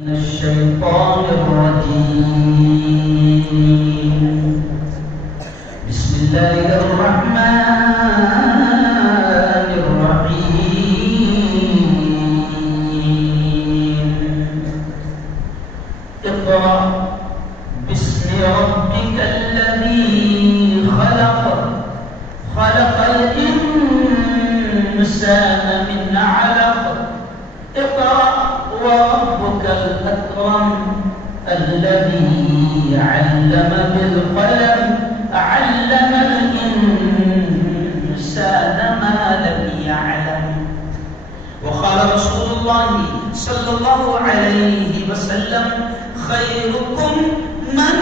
الشيطان الرجيم. بسم الله الرحمن الرحيم. اقرأ باسم ربك الذي خلق خلق الإنسان من علق اقرأ وربك الأكرم الذي علم بالقلم علم الإنسان ما لم يعلم. وقال رسول الله صلى الله عليه وسلم خيركم من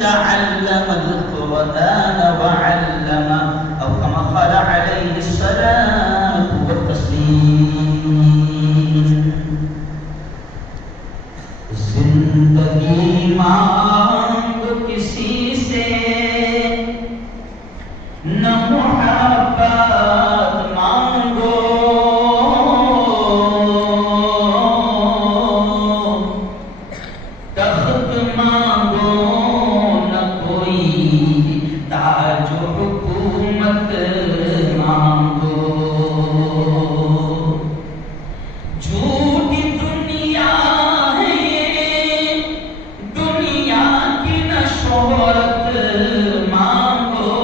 تعلم القرآن وعلمه أو كما قال عليه الصلاة والتسليم. زندگی مانگ کسی سے نہ محبت مانگو، تخت مانگو نہ کوئی تاج و حکومت مانگو. جھوٹی دنیا شہرت مانگو،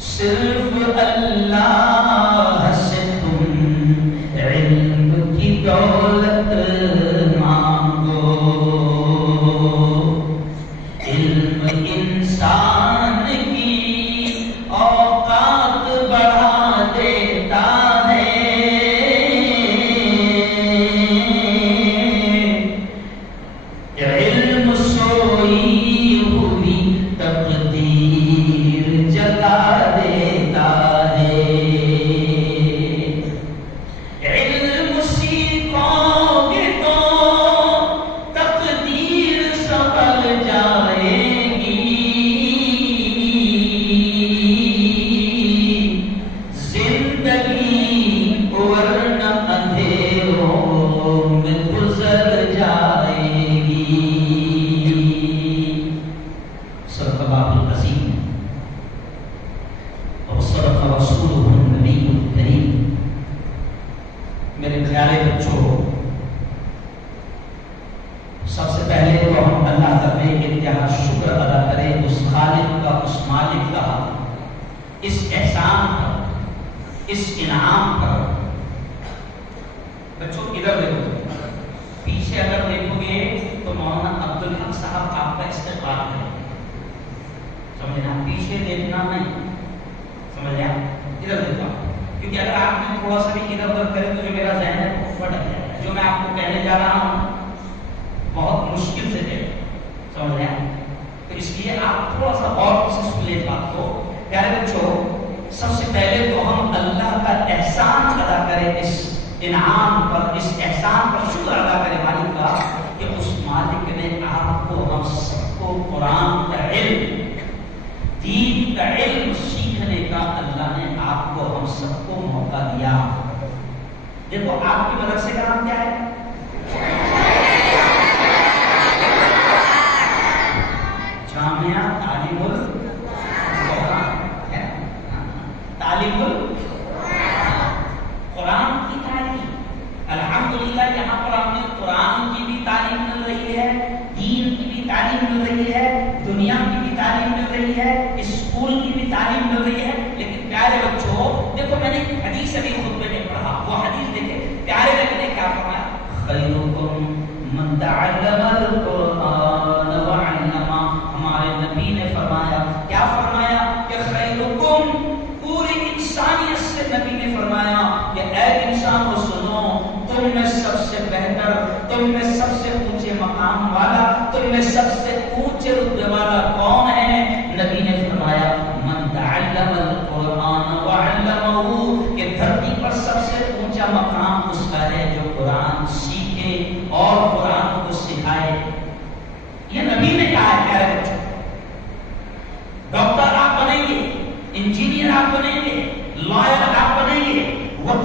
صرف اللہ سے تم علم کی دولت مانگو. علم انسان کی اوقات بڑھا دیتا ہے، علم سوئی ہوئی تقدیر جلا دیتا ہے. علم سیکھو گے تو تقدیر سنبھل جائے گی. زندگی ورنہ اندھیروں میں گزر جائے گی. صدق اللہ العظیم اور صدق رسولہ النبی الکریم. میرے پیارے بچوں، سب سے پہلے تو ہم اللہ تعالی کے انتہا شکر ادا کریں اس خالق کا، اس مالک کا، اس احسان پر، اس انعام پر. بچوں ادھر دیکھو، پیچھے اگر دیکھو گے تو مولانا عبدالحق صاحب آپ کا استقبال کریں. سمجھنا، پیچھے دیکھنا نہیں، سمجھا؟ ادھر دیکھا، کیونکہ اگر آپ نے تھوڑا سا بھی ادھر ادھر کرے تو جو میرا ذہن ہے وہ پھٹک جائے گا. جو میں آپ کو کہنے جا رہا ہوں بہت مشکل سے ہے، سمجھا؟ تو اس لیے آپ تھوڑا سا اور سے سن لیں بات کو. پیارے بچوں، سب سے پہلے تو ہم اللہ کا احسان ادا کریں، اس انعام پر، اس احسان پر شکر ادا کرے مالک کا کہ اس مالک نے آپ کو، ہم سب کو قرآن کا علم، دین کا علم سیکھنے کا اللہ نے آپ کو، ہم سب کو موقع دیا. دیکھو آپ کے مدرسے کا نام کیا ہے؟ جامعہ تعلیم القرآن ہے. تعلیم قرآن کی تعلیم. الحمدللہ یہاں پر ہم نے قرآن کی بھی تعلیم مل رہی ہے، دین کی بھی تعلیم مل رہی ہے، دنیا کی بھی تعلیم مل رہی ہے، اسکول کی بھی تعلیم مل رہی ہے. لیکن پیارے بچوں دیکھو، میں نے ایک حدیث ابھی خطبے میں پڑھا، وہ حدیث دیکھیں پیارے نبی نے کیا فرمایا. خیرکم من تعلم القرآن وعلمہ. ہمارے نبی نے فرمایا، کیا فرمایا کہ خیرکم، پوری انسانیت سے نبی نے فرمایا کہ اے انسانوں سنو، تم میں سب سے بہتر، تم میں سب سے اونچے مقام والا، تم میں سب سے اونچے رتبے والا کون ہے؟ نبی نے فرمایا من تعلم القرآن وعلمہ، کہ دھرتی پر سب سے اونچا مقام اس کا ہے جو قرآن سیکھے اور قرآن کو سکھائے. یہ نبی نے کہا ہے. پیارے بچوں، ڈاکٹر آپ بنیں گے، انجینئر آپ بنیں گے، لائر آپ بنیں گے،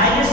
IAS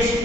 SP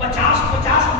50-50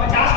50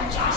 50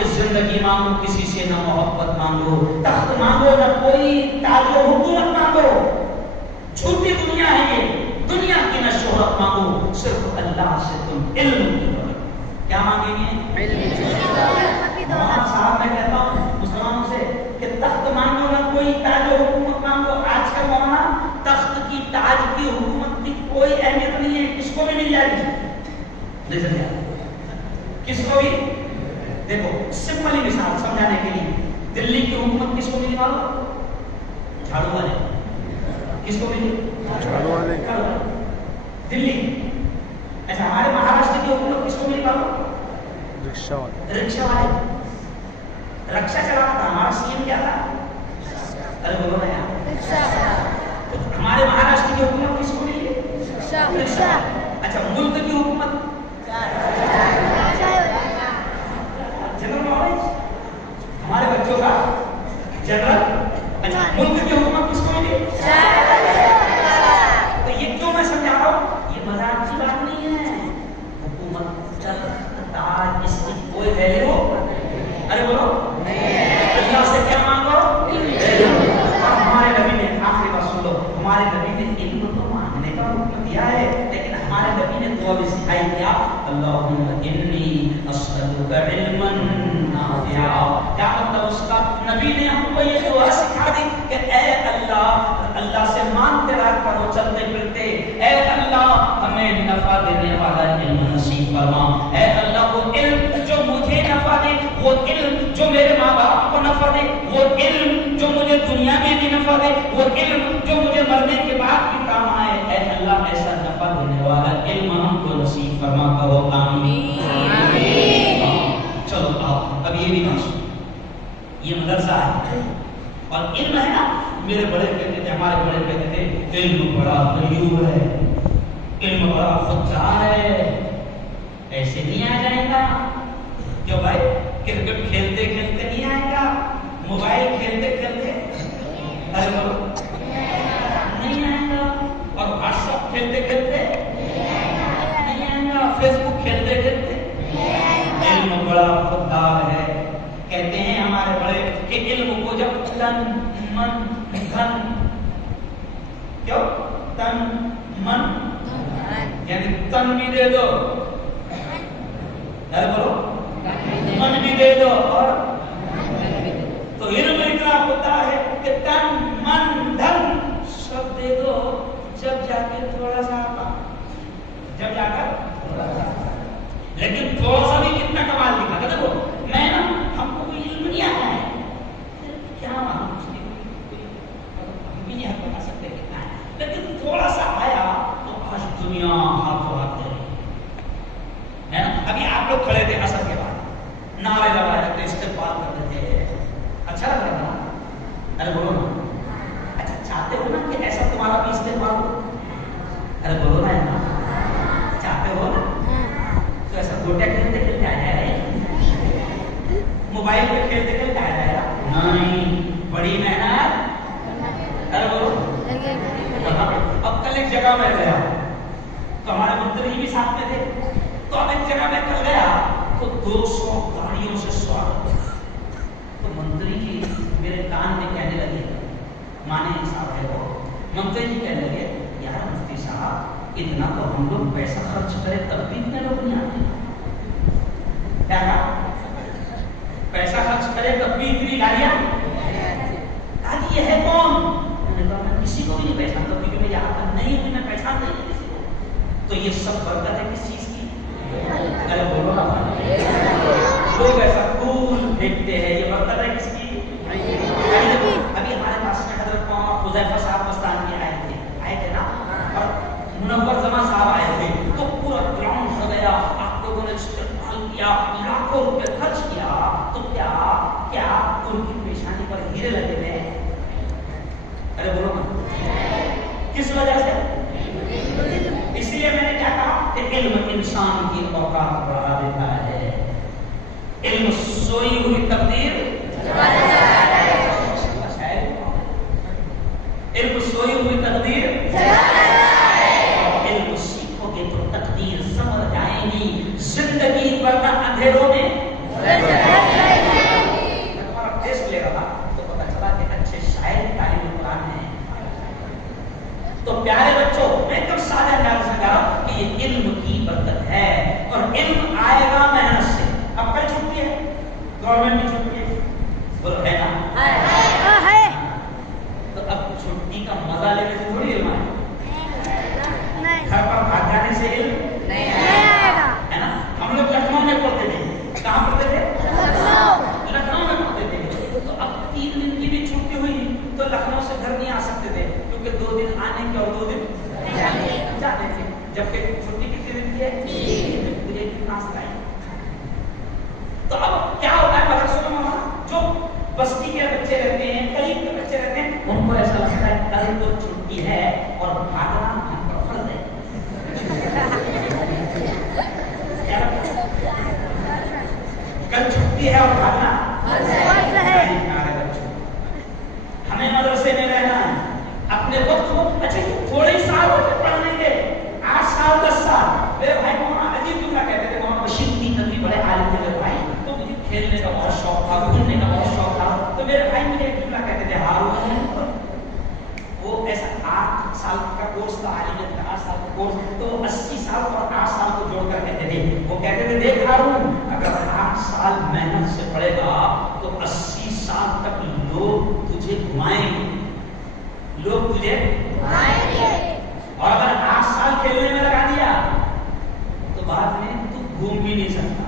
کہ زندگی مانگو کسی سے نہ محبت مانگو، تخت مانگو نہ کوئی تاج و حکومت مانگو، جھوٹی دنیا ہے یہ، دنیا کی نہ شہرت مانگو، صرف اللہ سے تم علم کی طلب کیا مانگیں گے؟ مولانا صاحب میں کہتا ہوں مسلمانوں سے کہ تخت مانگو نہ کوئی تاج و حکومت مانگو، آج کا مولانا تخت کی تاج کی حکومت کی کوئی اہمیت نہیں ہے، کس کو بھی مل جائے گی، کس کو بھی۔ دیکھو سمپلی مثال سمجھانے کے لیے، دلی کی حکومت کس کو ملی معلوم؟ جھاڑو والے۔ کس کو ملی؟ جھاڑو والے۔ دلی۔ اچھا ہمارے مہاراشٹر کی حکومت کس کو ملی معلوم؟ رکشا والے۔ رکشا والے، رکشا چلانا تھا ہمارا سی ایم کیا تھا؟ ارے بولو نا یار، ہمارے مہاراشٹر کی حکومت کس کو ملی؟ رکشا۔ اچھا ملک کی حکومت جنرل نالج ہمارے بچوں کا جنرل۔ اچھا ملک کی حکومت کس کو ملی؟ تو یہ کیوں میں سمجھا رہا ہوں، یہ مذاق کی بات نہیں ہے، حکومت تاج اس کی کوئی ویلیو، ارے بولو اللہ سے کیا مانگو؟ اور ہمارے نبی نے آخری بات سن لو، ہمارے نبی نے علم تو مانگنے کا حکم دیا ہے، لیکن ہمارے نبی نے دعا بھی سکھائی کیا؟ اللہم انی اسألک علما نافعا۔ کیا مطلب اس کا؟ نبی نے ہم کو یہ دعا سکھا دی کہ اے اللہ، اللہ سے مانگتے رہا کرو چلتے پھرتے، اے اللہ ہمیں نفع دینے والا علم نصیب فرما، اے اللہ وہ علم جو مجھے نفع دے، وہ علم جو میرے ماں باپ کو نفع دے، وہ علم جو مجھے دنیا میں بھی نفع دے، وہ علم جو مجھے مرنے کے بعد بھی کام آئے، اے اللہ ایسا نفع دینے والا علم ہم کو نصیب فرما، کہو آمین۔ چلو آپ اب یہ بھی نہ سنو، یہ مدرسہ ہے اور علم ہے نا، میرے بڑے کہتے تھے، ہمارے بڑے کہتے تھے علم بڑا غیور ہے، علم بڑا خودجار ہے، ایسے نہیں آ جائے گا۔ کیوں بھائی؟ کرکٹ کھیلتے کھیلتے نہیں آئے گا، موبائل کھیلتے کھیلتے ارے بولو نہیں آئے گا، اور واٹس ایپ کھیلتے کھیلتے نہیں آئے گا، فیس بک کھیلتے کھیلتے۔ علم بڑا خوددار ہے، کہتے ہیں ہمارے بڑے کہ علم کو جب تن من دھن، کیوں تن من یعنی تن بھی دے دو، ارے بولو من بھی دے دو، اور تو علم اتنا ہوتا ہے کہ تن من دھن سب دے دو، جب جا کے تھوڑا سا آتا، جب جا کر لیکن تھوڑا سا بھی کتنا کمال دکھا کہ دیکھو میں نا ہم کو کوئی علم نہیں آتا ہے، کیا معلوم اس کی ہم بھی نہیں حق بتا سکتے کتنا ہے، لیکن تھوڑا سا آیا تو آج دنیا ہاتھوں ہاتھ دے رہی ہے نا۔ ابھی آپ لوگ کھڑے تھے عصر کے بعد، نعرے لگا رہے تھے، استقبال کرتے تھے، اچھا لگ رہا تھا، ارے بولو نا، اچھا چاہتے ہو نا کہ ایسا تمہارا بھی استقبال ہو، ارے بولو نا، چاہتے ہو نا؟ تو ایسا گوٹیا کھیلتے کھیلتے آ جائے گا، موبائل پہ کھیلتے کھیلتے آ جائے گا، نہیں، بڑی محنت، ارے بولو۔ اب کل ایک جگہ میں گیا تو ہمارے منتری بھی ساتھ میں تھے، تو اب ایک جگہ میں کل گیا تو 200 گاڑیوں سے سوار، تو منتری جی میرے کان میں کہنے لگے، مانے صاحب ہے وہ، منتری جی کہنے لگے یار مفتی صاحب اتنا تو ہم لوگ پیسہ خرچ کرے تب بھی اتنے لوگ نہیں آتے، کیا کہا؟ پیسہ خرچ کرے تب بھی اتنی گاڑیاں، آج یہ ہے کون؟ میں نے کہا میں کسی کو بھی نہیں پہچانتا، کیونکہ میں یہاں پر نہیں ہوں، میں پہچانتا ہی نہیں کسی کو، تو یہ سب برکت ہے کس چیز کی؟ ارے بولو نا، لوگ ایسا پھول پھینکتے ہیں، یہ برکت ہے کس کی؟ ابھی ہمارے پاس میں حضرت حذیفہ صاحب مستان میں آئے تھے نا، اور منور زمان صاحب آئے تھے، تو پورا گراؤنڈ ہو گیا، آپ لوگوں نے استقبال کیا، لاکھوں روپے خرچ کیا، تو کیا ان کی پیشانی پر ہیرے لگے ہوئے ہیں؟ ارے بولو نا، کس وجہ سے؟ اس لیے میں نے کیا کہا کہ علم انسان کی اوقات بڑھا دیتا ہے، علم سوئی ہوئی تقدیر، علم سوئی ہوئی تقدیر، علم سیکھو گے تو تقدیر سمجھ جائیں گی، زندگی ورنہ اندھیروں میں چھٹی ہوئی تو لکھنؤ سے گھر نہیں آ سکتے تھے کیونکہ 2 دن آنے کے اور 2 دن جانے تھے. جبکہ چھٹی کتنے دن کی ہے؟ 3 دن. مجھے ناشتہ ہے. تو اب کیا ہوتا ہے مدرسوں میں جو بستی کے بچے رہتے ہیں, قریب کے بچے رہتے ہیں, ان کو ایسا لگتا ہے کل تو چھٹی ہے اور بھاگنا ہم پر فرض ہے. کل چھٹی ہے اور بھاگنا ہمیں مدرسے میں رہنا ہے. اپنے وقت کو اچھا تھوڑے سال ہوتے پڑھنے کے 8 سال 10 سال. میرے بھائی مولانا عجیب جملہ کہتے تھے, مولانا بشیر الدین ندوی بڑے عالم تھے میرے بھائی, تو مجھے کھیلنے کا بہت شوق تھا, گھومنے کا بہت شوق تھا. تو میرے بھائی مجھے ایک جملہ کہتے تھے, ہارون وہ ایسا 8 سال کا کورس تھا, عالمیت کا 8 سال کا کورس, تو 80 سال اور 8 سال کو جوڑ کر کہتے تھے. وہ کہتے تھے دیکھ ہارون, اگر 8 سال محنت سے پڑھے گا تو 80 سال تک لوگ تجھے گھمائیں گے, لوگ تجھے گھمائیں گے. اور اگر 8 سال کھیلنے میں لگا دیا تو بعد میں تو گھوم بھی نہیں سکتا,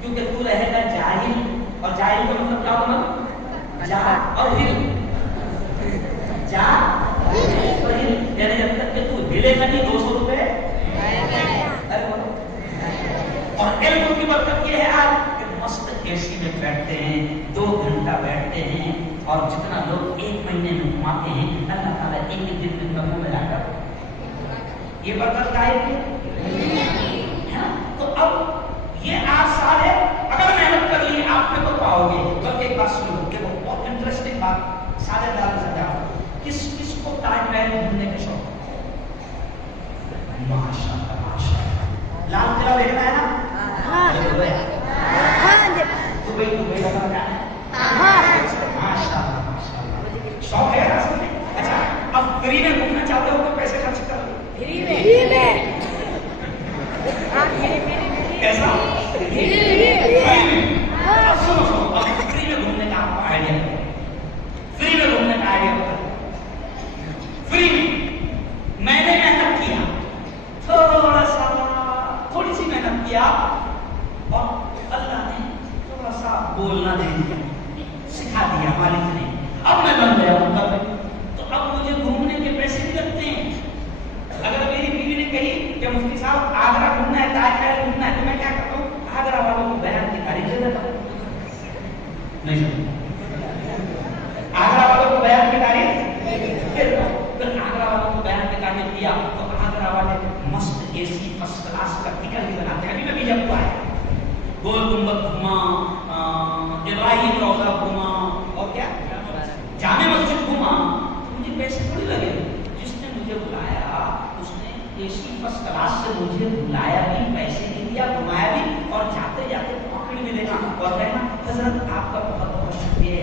کیونکہ تو رہے گا جاہل. اور جاہل کا مطلب کیا ہوگا؟ جا اور ہل, جا اور ہل, یعنی جب تک کہ تو ہلے گا نہیں 200 روپے. اور علم کی برکت یہ ہے آج کہ مست اے سی میں بیٹھتے ہیں, 2 گھنٹہ بیٹھتے ہیں, اور جتنا لوگ 1 مہینے میں گھماتے ہیں اللہ تعالیٰ ایک دن میں کموں میں لا کر یہ برکت کا ہے. تو اب یہ 8 سال ہے, اگر محنت کر لی آپ میں تو پاؤ گے. بلکہ ایک بات سنو, دیکھو بہت انٹرسٹنگ بات, سادہ دار سمجھا. کس کس کو تاج محل گھومنے کا شوق؟ ماشاءاللہ ماشاءاللہ. لال قلعہ دیکھنا ہے نا؟ دبئی کا جانا ہے. ماشاءاللہ ماشاءاللہ, شوق ہے نا سب. اچھا اب فری میں گھومنا چاہتے ہو تو پیسے خرچ کر لو. فری میں کیسا؟ فری میں. اب سنو اب فری میں گھومنے کا آپ کو آئیڈیا, فری میں گھومنے کا آئیڈیا ہوتا ہے. فری میں نے محنت کیا, تھوڑی سی محنت کیا, اور اللہ نے تھوڑا سا بولنا دے دیا, سکھا دیا مالک نے. اب میں بن گیا ہوں کب, تو اب مجھے گھومنے کے پیسے بھی لگتے ہیں. اگر میری بیوی نے کہی کہ مفتی صاحب آگرہ گھومنا ہے, تاج محل گھومنا ہے, تو میں کیا کرتا ہوں, آگرہ والوں کو بیان کی تاریخ دے دیتا ہوں. نہیں سمجھ, آگرہ والوں کو بیان کی تاریخ دے دیتا ہوں. پھر آگرہ والوں کو بیان کی تاریخ دیا تو آگرہ والے مست اے سی فرسٹ کلاس کا ٹکٹ بھی بناتے ہیں. ابھی میں بھی جب ہوا ہے, گول گنبد گھوما, ابراہیم روضہ گھوما, اور کیا جامع مسجد گھوما. مجھے پیسے تھوڑی لگے, جس نے مجھے بلایا اس نے اے سی فرسٹ کلاس سے مجھے بلایا بھی, پیسے بھی دیا, گھمایا بھی, اور جاتے جاتے پکڑ بھی دینا اور کہنا حضرت آپ کا بہت بہت شکریہ.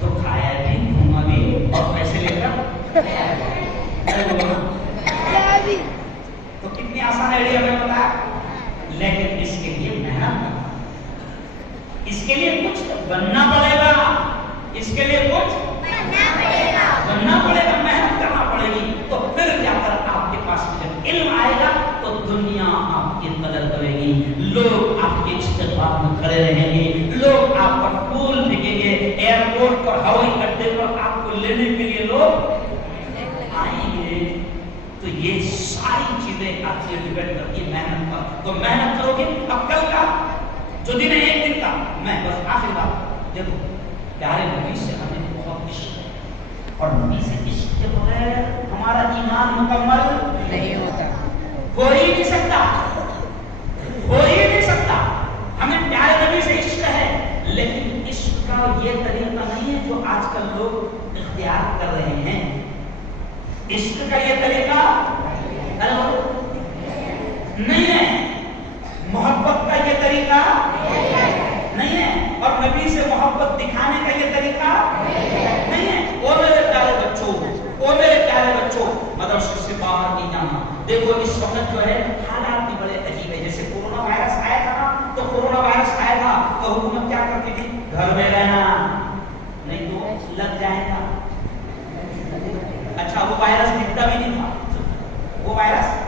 تو کھایا بھی, گھوما بھی, اور پیسے لے کر تو کتنی آسان آئیڈیا میں بتایا. لیکن اس کے لیے محنت, اس کے لیے کچھ بننا پڑے گا, اس کے لیے کچھ بننا پڑے گا, محنت کرنا پڑے گی. تو پھر جا کر آپ کے پاس جب علم آئے گا تو دنیا آپ کی قدر کرے گی, لوگ آپ کے استقبال میں کھڑے رہیں گے, لوگ آپ پر پھول پھینکیں گے, ایئرپورٹ پر, ہوائی اڈے پر آپ کو لینے کے لیے لوگ آئیں گے. تو یہ ساری چیزیں آپ سے ڈیپینڈ کرتی ہے محنت پر. تو محنت کرو گے. اب کل کا جو دن ہے, 1 دن کا, میں بس آخر بات دیکھو, پیارے نبی سے ہمیں بہت عشق ہے, اور نبی سے عشق کے بغیر ہمارا ایمان مکمل نہیں ہوتا. ہو ہی نہیں سکتا, ہو ہی نہیں سکتا. ہمیں پیارے نبی سے عشق ہے, لیکن عشق کا یہ طریقہ نہیں ہے جو آج کل لوگ اختیار کر رہے ہیں. عشق کا یہ طریقہ نہیں ہے, محبت کا یہ طریقہ نہیں ہے, اور نبی سے محبت دکھانے کا یہ طریقہ نہیں ہے. وہ میرے پیارے بچوں, وہ میرے پیارے بچوں, مدرسے سے باہر نہیں جانا. دیکھو اس وقت جو ہے حالات بھی بڑے عجیب ہے. جیسے کورونا وائرس آیا تھا نا, تو کورونا وائرس آیا تھا تو حکومت کیا کرتی تھی, گھر میں رہنا, نہیں تو لگ جائے گا. اچھا وہ وائرس دکھتا بھی نہیں تھا, وہ وائرس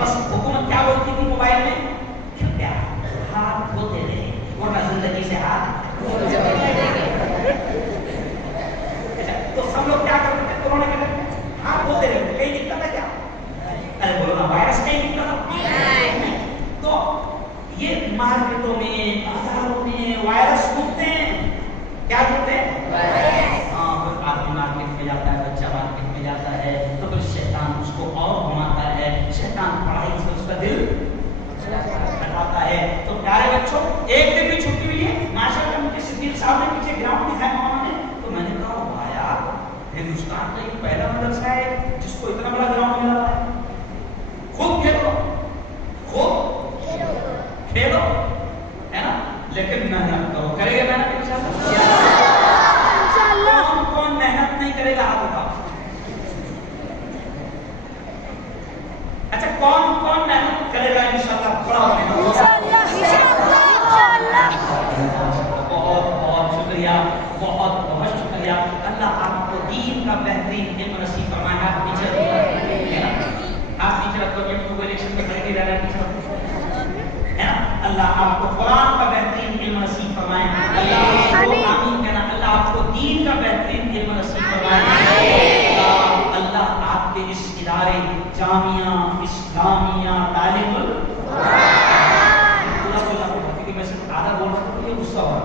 بس حکومت کیا بولتی تھی موبائل میں, کیا ہاتھ دھوتے رہے, ورنہ زندگی سے ہاتھ کو اور گھماتا ہے، شیطان پڑھائی سے اس کا دل ہٹاتا ہے۔ تو پیارے بچوں، ایک دن بھی چھٹی ہوئی ہے، ماشاءاللہ مجھے صدیق صاحب نے پیچھے گراؤنڈ دکھایا مولانا نے، تو میں نے کہا واہ یار، ہندوستان کا یہ پہلا مدرسہ ہے جس کو اتنا بڑا گراؤنڈ ملا ہے۔ خوب کھیلو، خوب کھیلو، ہے نا، لیکن محنت کرو۔ کرے گا محنت انشاءاللہ؟ کون کون محنت نہیں کرے گا ہاتھ اٹھاؤ۔ اچھا کون کون محنت کرے گا انشاءاللہ؟ بڑا بہت بہت شکریہ، بہت بہت شکریہ۔ اللہ آپ کو دین کا بہترین علم نصیب فرمائے۔ آپ نیچے رکھو، جب تو الیکشن میں کھڑے نہیں رہنا ٹیچر، ہے نا۔ اللہ آپ کو قرآن کا بہترین علم نصیب فرمائے۔ اللہ آمین کہنا۔ اللہ آپ کو دین کا بہترین علم نصیب فرمائے۔ اللہ آپ کے اس ادارے جامعہ اسلامیہ تعلیم کیونکہ میں صرف آدھا بول رہا ہوں، یہ غصہ ہو رہا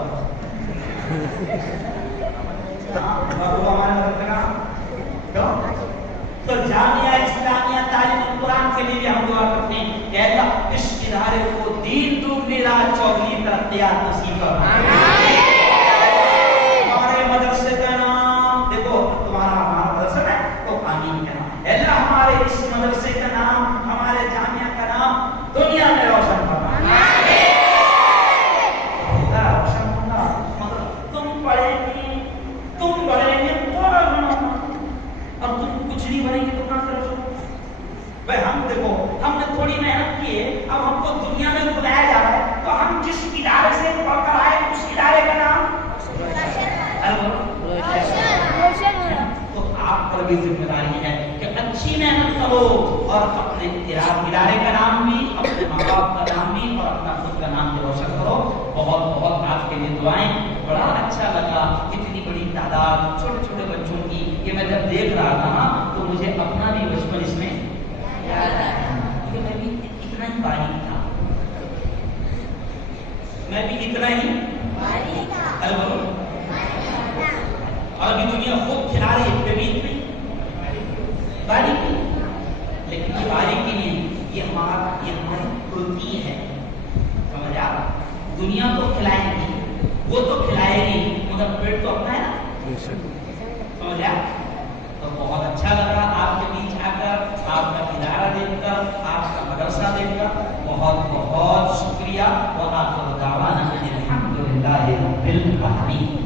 تو جامعہ اسلامیہ تعلیم القرآن کے لیے ہم دعا کرتے ہیں کہ اللہ اس ادارے کو دین دوگنی رات چوگنی ترقیات نصیب فرمائے۔ ہمارے مدرسے کا نام دیکھو، تمہارا ہمارا مدرسہ ہے تو آمین کہنا۔ اللہ ہمارے اس مدرسے کا نام، ہمارے جامعہ کا نام دنیا میں روشن فرمائے۔ روشن ہوگا مطلب تم پڑھیں گے، تم بڑھیں گے تھوڑا گنا، اور تم کچھ نہیں بنیں گے تو کہاں سے روشن؟ بھائی ہم دیکھو، ہم نے تھوڑی محنت کی ہے، اب ہم کو دنیا میں بلایا جا رہا ہے، تو ہم جس ادارے سے پڑھ کر آئے اس ادارے کا نام تو آپ پر بھی ذمہ داری ہے کہ اچھی محنت کرو اور اپنے ادارے کا نام بھی، اپنے ماں باپ کا نام بھی اور اپنا خود کا نام بھی روشن کرو۔ بہت بہت آپ کے لیے دعائیں۔ بڑا اچھا لگا اتنی بڑی تعداد چھوٹے چھوٹے بچوں کی، یہ میں جب دیکھ رہا تھا نا تو مجھے اپنا بھی بچپن اس میں یاد آیا کہ میں بھی اتنا ہی باریک تھا، میں بھی اتنا ہی اور ابھی دنیا خوب کھلا رہی ہے، میں بھی اتنی باریکی، لیکن یہ باریکی نہیں، یہ ہماری پروتین ہے، سمجھ آ؟ دنیا تو کھلائے گی، وہ تو کھلائے گی، مگر پیٹ تو اپنا ہے نا، سمجھ آ؟ تو بہت اچھا لگا آپ کے بیچ آ کر، آپ کا ادارہ دیکھ کر، آپ کا مدرسہ دیکھ کر، بہت بہت شکریہ۔ وآخر دعوانا الحمدللہ رب العالمین۔